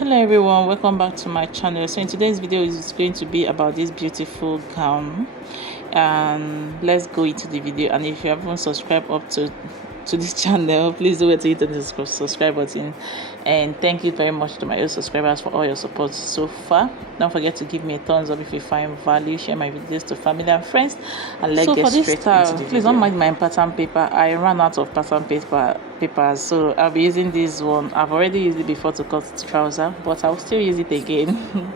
Hello everyone, welcome back to my channel. So in today's video is going to be about this beautiful gown, and let's go into the video. And if you haven't subscribed up to this channel, please do it to hit the subscribe button. And thank you very much to my old subscribers for all your support so far. Don't forget to give me a thumbs up if you find value, share my videos to family and friends, and let's get straight into the video. Please don't mind my pattern paper. I ran out of pattern papers, so I'll be using this one. I've already used it before to cut the trouser, but I'll still use it again.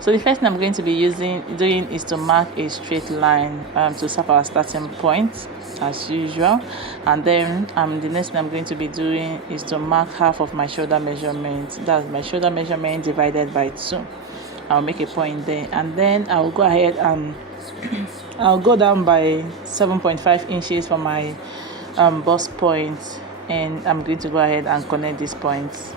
So the first thing I'm going to be doing is to mark a straight line to serve our starting point as usual. And then the next thing I'm going to be doing is to mark half of my shoulder measurement. That's my shoulder measurement divided by 2. I'll make a point there, and then I'll go ahead and I'll go down by 7.5 inches for my bust point, and I'm going to go ahead and connect these points.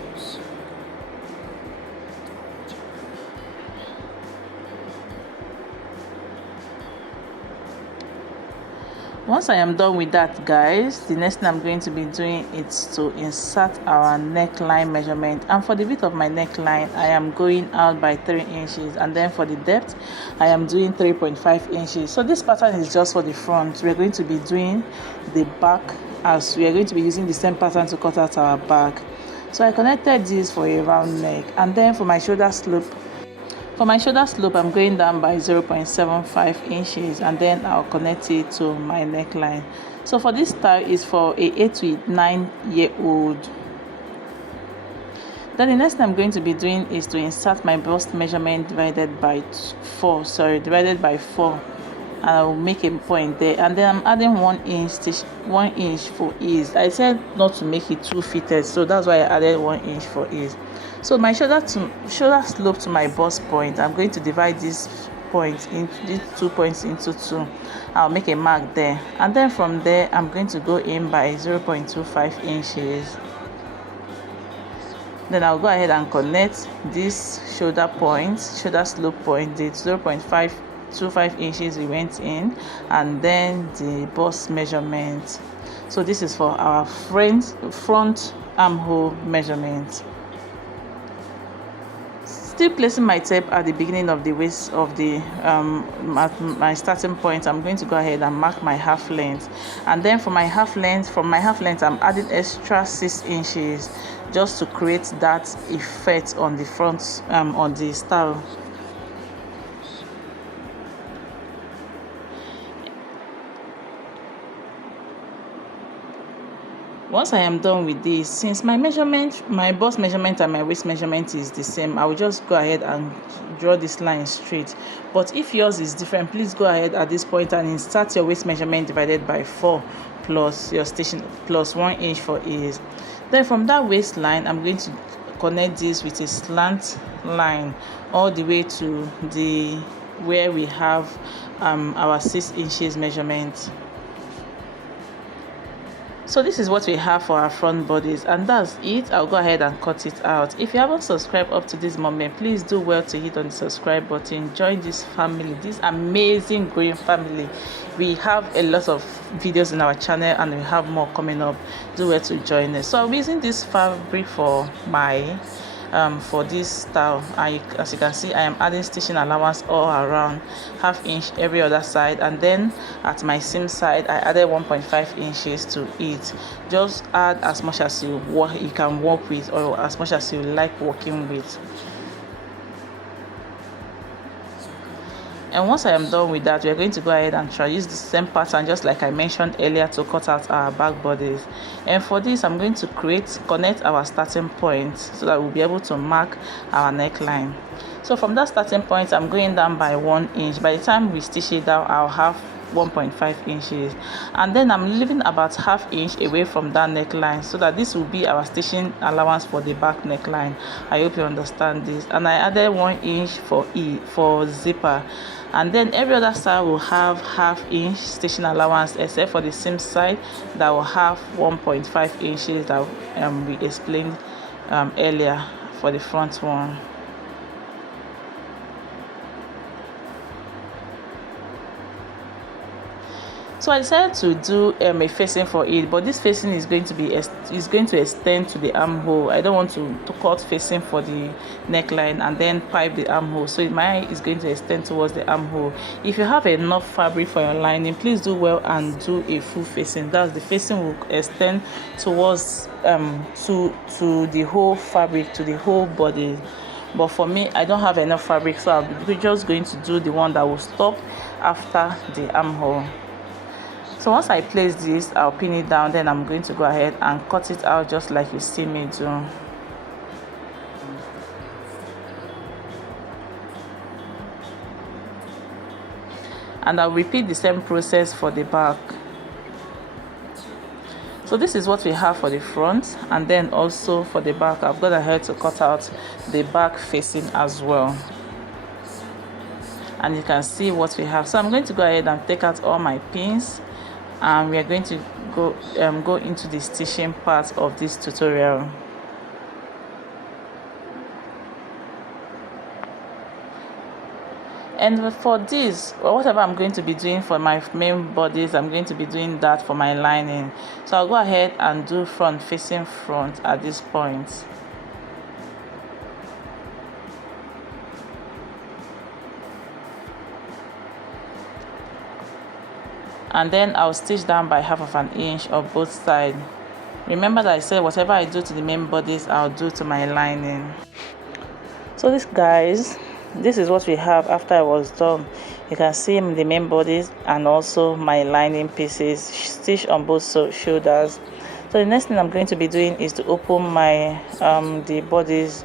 Once I am done with that, guys, the next thing I'm going to be doing is to insert our neckline measurement. And for the width of my neckline, I am going out by 3 inches, and then for the depth I am doing 3.5 inches. So this pattern is just for the front. We're going to be doing the back, as we are going to be using the same pattern to cut out our back. So I connected this for a round neck, and then for my shoulder slope, I'm going down by 0.75 inches, and then I'll connect it to my neckline. So for this style is for a 8 to 9-year-old. Then the next thing I'm going to be doing is to insert my bust measurement divided by 4, and I'll make a point there, and then I'm adding 1 inch for ease. I said not to make it too fitted, so that's why I added 1 inch for ease. So my shoulder slope to my bust point, I'm going to divide these 2 points into 2. I'll make a mark there, and then from there I'm going to go in by 0.25 inches. Then I'll go ahead and connect this shoulder slope point, the 0.25 inches we went in, and then the bust measurement. So this is for our front armhole measurement. Still placing my tape at the beginning of the waist of the my starting point, I'm going to go ahead and mark my half length, and then from my half length I'm adding extra 6 inches just to create that effect on the front on the style. Once I am done with this, since my bust measurement and my waist measurement is the same, I will just go ahead and draw this line straight. But if yours is different, please go ahead at this point and insert your waist measurement divided by 4 plus your station plus 1 inch for ease. Then from that waistline, I'm going to connect this with a slant line all the way to where we have our 6 inches measurement. So this is what we have for our front bodies, and that's it. I'll go ahead and cut it out. If you haven't subscribed up to this moment, please do well to hit on the subscribe button. Join this family, this amazing growing family. We have a lot of videos in our channel, and we have more coming up. Do well to join us. So I'm using this fabric for my for this style. As you can see, I am adding stitching allowance all around, ½ inch every other side, and then at my seam side I added 1.5 inches to it. Just add as much as you can work with, or as much as you like working with. And once I am done with that, we are going to go ahead and try use the same pattern just like I mentioned earlier to cut out our back bodies. And for this, I'm going to connect our starting point so that we'll be able to mark our neckline. So from that starting point, I'm going down by 1 inch. By the time we stitch it down, I'll have 1.5 inches, and then I'm leaving about ½ inch away from that neckline, so that this will be our stitching allowance for the back neckline. I hope you understand this. And I added 1 inch for zipper, and then every other side will have ½ inch stitching allowance, except for the seam side that will have 1.5 inches that we explained earlier for the front one. So So I decided to do a facing for it, but this facing is going to extend to the armhole. I don't want to cut facing for the neckline and then pipe the armhole, so mine is going to extend towards the armhole. If you have enough fabric for your lining, please do well and do a full facing. That's the facing will extend towards to the whole fabric, to the whole body. But for me, I don't have enough fabric, so I'm just going to do the one that will stop after the armhole. So once I place this, I'll pin it down, then I'm going to go ahead and cut it out just like you see me do. And I'll repeat the same process for the back. So this is what we have for the front, and then also for the back I've got ahead to cut out the back facing as well, and you can see what we have. So I'm going to go ahead and take out all my pins, and we are going to go into the stitching part of this tutorial. And for this, or whatever I'm going to be doing for my main bodies, I'm going to be doing that for my lining. So I'll go ahead and do front facing front at this point. And then I'll stitch down by 1/2 inch on both sides. Remember that I said whatever I do to the main bodies, I'll do to my lining. So this is what we have after I was done. You can see the main bodies and also my lining pieces stitched on both shoulders. So the next thing I'm going to be doing is to open my the bodies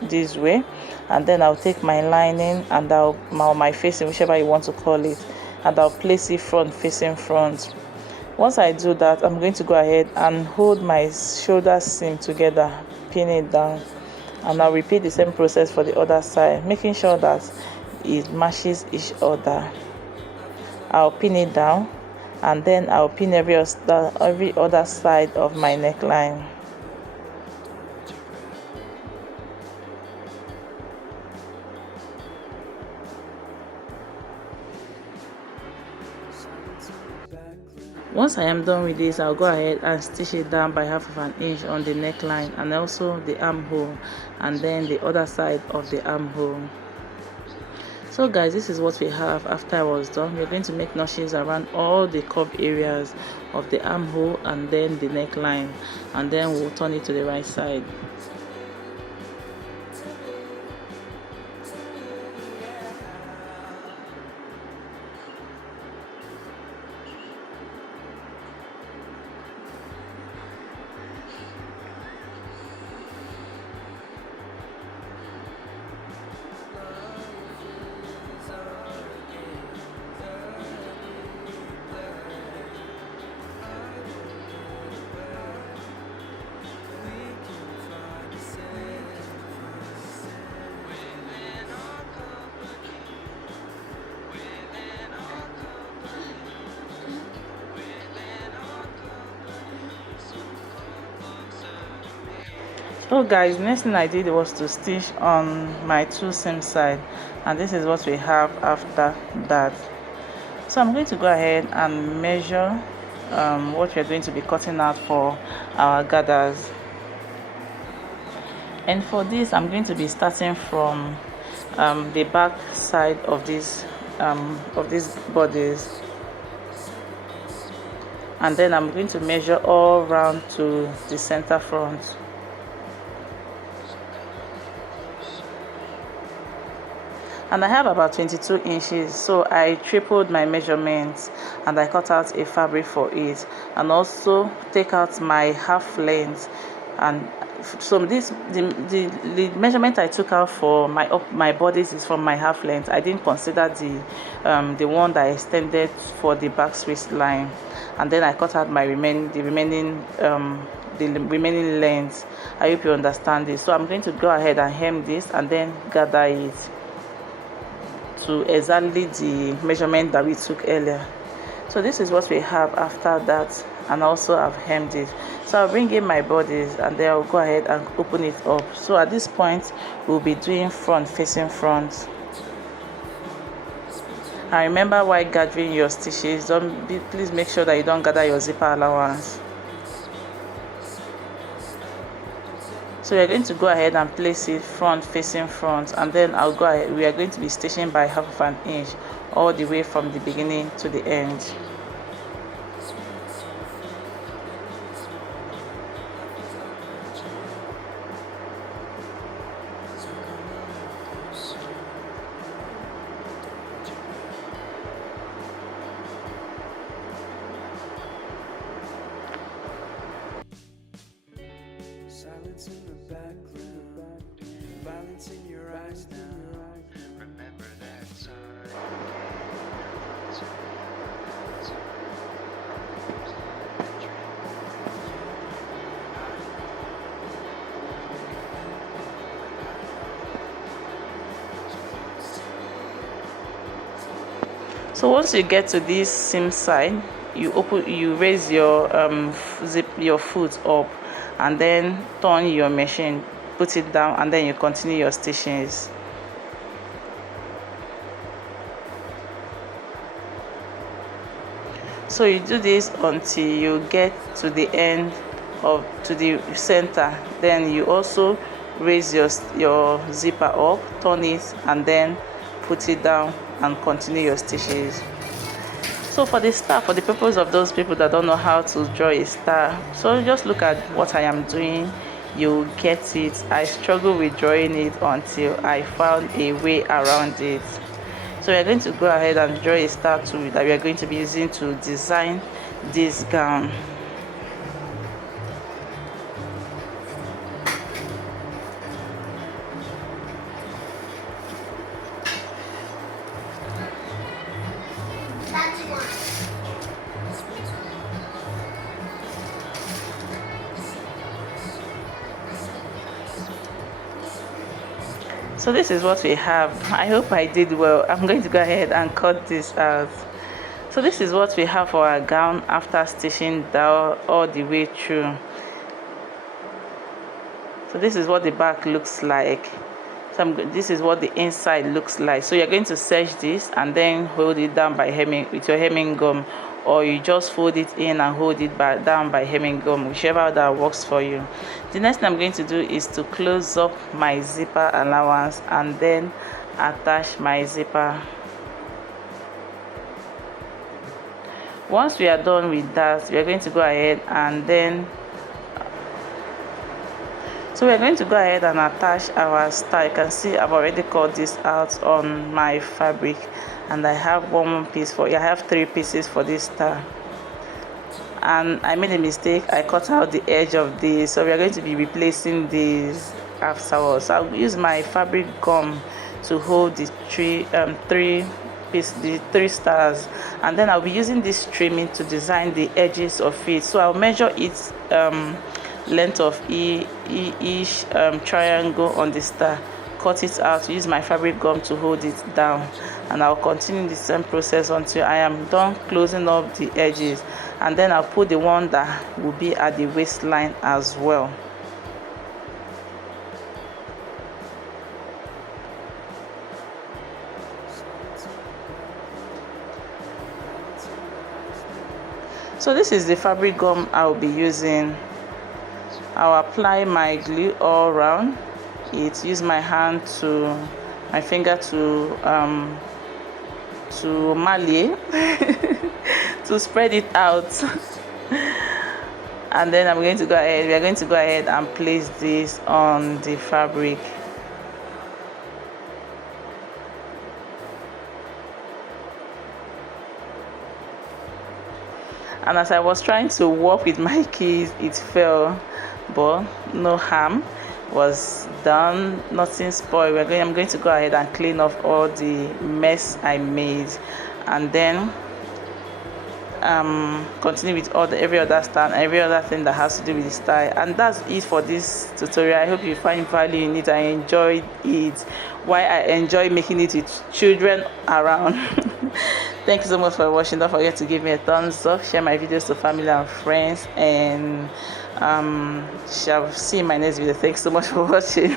this way, and then I'll take my lining and my facing, whichever you want to call it, and I'll place it front facing front. Once I do that, I'm going to go ahead and hold my shoulder seam together, pin it down, and I'll repeat the same process for the other side, making sure that it matches each other. I'll pin it down, and then I'll pin every other side of my neckline. Once I am done with this, I'll go ahead and stitch it down by 1/2 inch on the neckline and also the armhole, and then the other side of the armhole. So guys, this is what we have after I was done. We're going to make notches around all the curved areas of the armhole and then the neckline, and then we'll turn it to the right side. So guys, next thing I did was to stitch on my two seam side, and this is what we have after that. So I'm going to go ahead and measure what we're going to be cutting out for our gathers. And for this, I'm going to be starting from the back side of these bodies, and then I'm going to measure all round to the center front. And I have about 22 inches, so I tripled my measurements and I cut out a fabric for it, and also take out my half length. And so the measurement I took out for my bodies is from my half length. I didn't consider the one that I extended for the back waistline, and then I cut out my remaining length. I hope you understand this. So I'm going to go ahead and hem this and then gather it to exactly the measurement that we took earlier. So this is what we have after that, and also I've hemmed it. So I'll bring in my bodies and then I'll go ahead and open it up. So at this point we'll be doing front facing front, And remember, while gathering your stitches, please make sure that you don't gather your zipper allowance. So we are going to go ahead and place it front facing front, and then we are going to be stitching by 1/2 inch all the way from the beginning to the end. Silence in the background, violence in your eyes now. Remember that time. So once you get to this seam side, you raise your zip your foot up, and then turn your machine, put it down, and then you continue your stitches. So you do this until you get to the end to the center. Then you also raise your zipper up, turn it, and then put it down and continue your stitches. So for the star, for the purpose of those people that don't know how to draw a star, so just look at what I am doing, you get it. I struggled with drawing it until I found a way around it. So we are going to go ahead and draw a star tool that we are going to be using to design this gown. So this is what we have. I hope I did well. I'm going to go ahead and cut this out. So this is what we have for our gown after stitching down all the way through. So this is what the back looks like. So this is what the inside looks like. So you're going to serge this and then hold it down by hemming with your hemming gum, or you just fold it in and hold it down by hemming gum, whichever that works for you. The next thing I'm going to do is to close up my zipper allowance and then attach my zipper. Once we are done with that, we are going to go ahead and then attach our star. You can see I've already cut this out on my fabric, and I have one piece I have 3 pieces for this star. And I made a mistake, I cut out the edge of this, so we are going to be replacing this afterwards. So I'll use my fabric gum to hold the 3 stars, and then I'll be using this trimming to design the edges of it. So I'll measure its length of each triangle on the star, cut it out, use my fabric gum to hold it down, and I'll continue the same process until I am done closing up the edges, and then I'll put the one that will be at the waistline as well. So this is the fabric gum I will be using. I'll apply my glue all around it, use my finger to malie to spread it out. And then we are going to go ahead and place this on the fabric. And as I was trying to work with my keys, it fell, but no harm was done, nothing spoiled. I'm going to go ahead and clean off all the mess I made, and then continue with every other stand, every other thing that has to do with the style. And that's it for this tutorial. I hope you find value in it. I enjoyed it. Why I enjoy making it with children around. Thank you so much for watching. Don't forget to give me a thumbs up, share my videos to family and friends, and shall see you in my next video. Thanks so much for watching.